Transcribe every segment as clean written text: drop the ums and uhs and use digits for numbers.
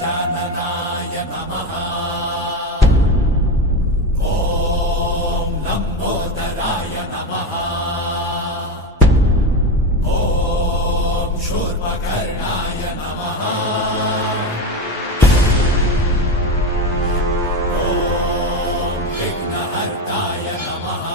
गजाननाय नमः। ॐ लम्बोदराय नमः। ॐ शूर्पकर्णाय नमः। ॐ विघ्नहर्ताय नमः।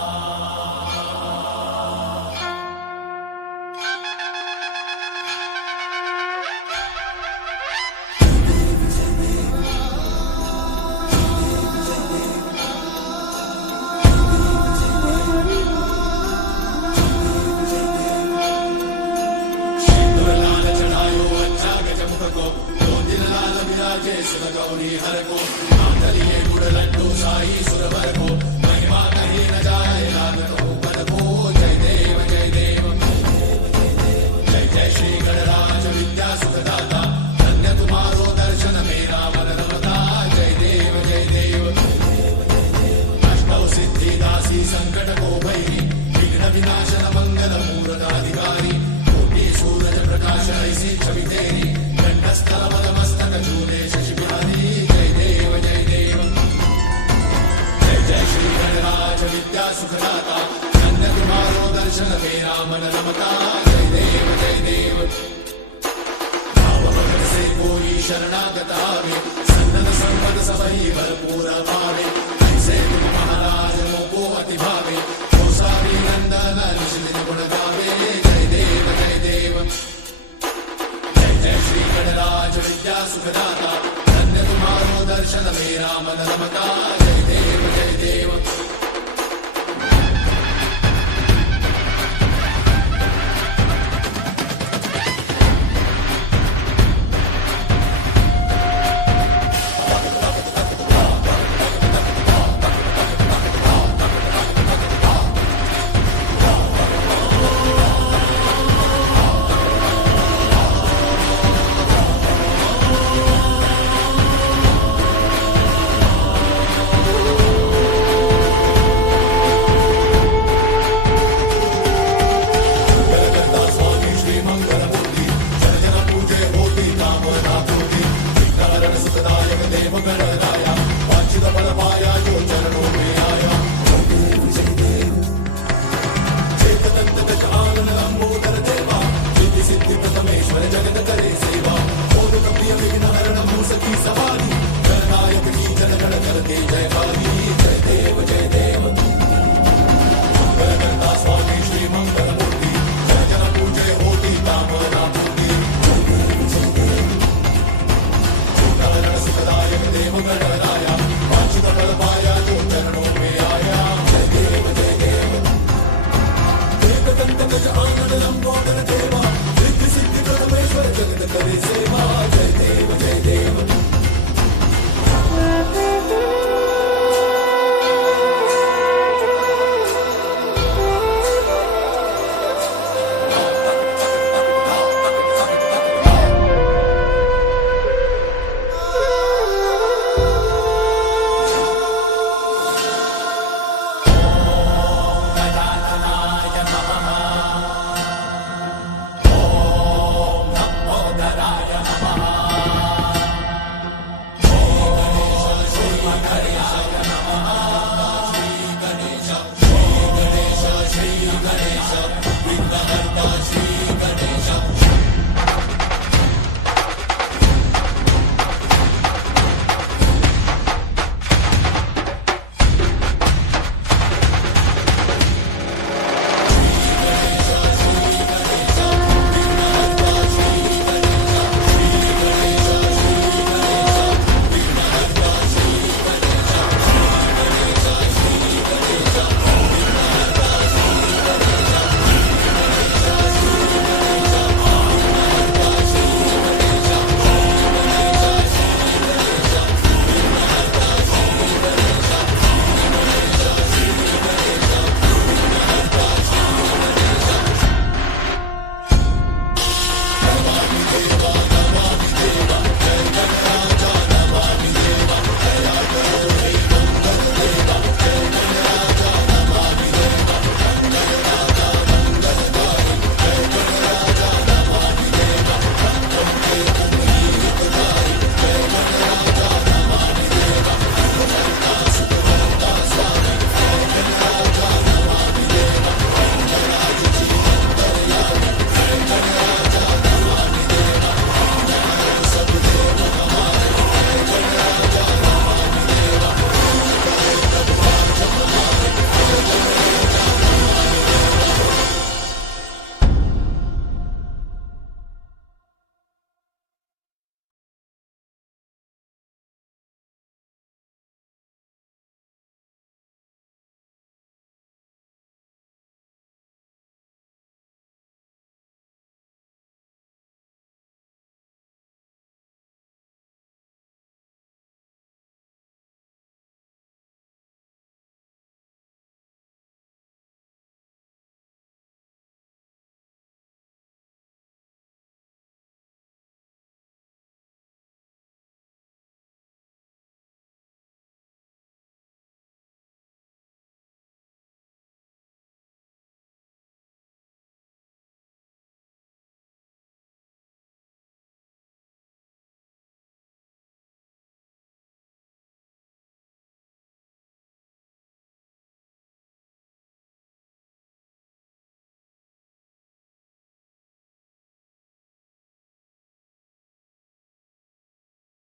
गौरी हर को मातलिए गुड़ लड्डू साई सुरवर को महिमा कही न जाए लागत ऊपर को। जय देव जय देव जय जय श्री गणराज विद्या सुखदाता धन्य तुम्हारो दर्शन मेरा मन रमता। जय देव जय देव अष्टौ सिद्धि दासी संकट को भैरी विघ्न विनाशन मंगल मूर्त अधिकारी कोटि सूरज प्रकाश ऐसी छवि तेरी कंठस्थल मद मस्तक झूले शशि बिहारी। जय देव जय देव जय जय श्री गणराज विद्या सुखदाता धन्य तुम्हारो दर्शन मेरा मन रमता। जय देव जय देव भाव भगत से कोई शरणागत आवे सन्नत संपद सबही भरपूर पावे। ऐसे तुम महाराज को अति भावे हो सारी नंदन निश्चित गुण गावे। जय देव जय देव जय श्री गणराज विद्या सुखदाता धन्य तुम्हारो दर्शन मेरा मन रमता। जय देव जय देव जय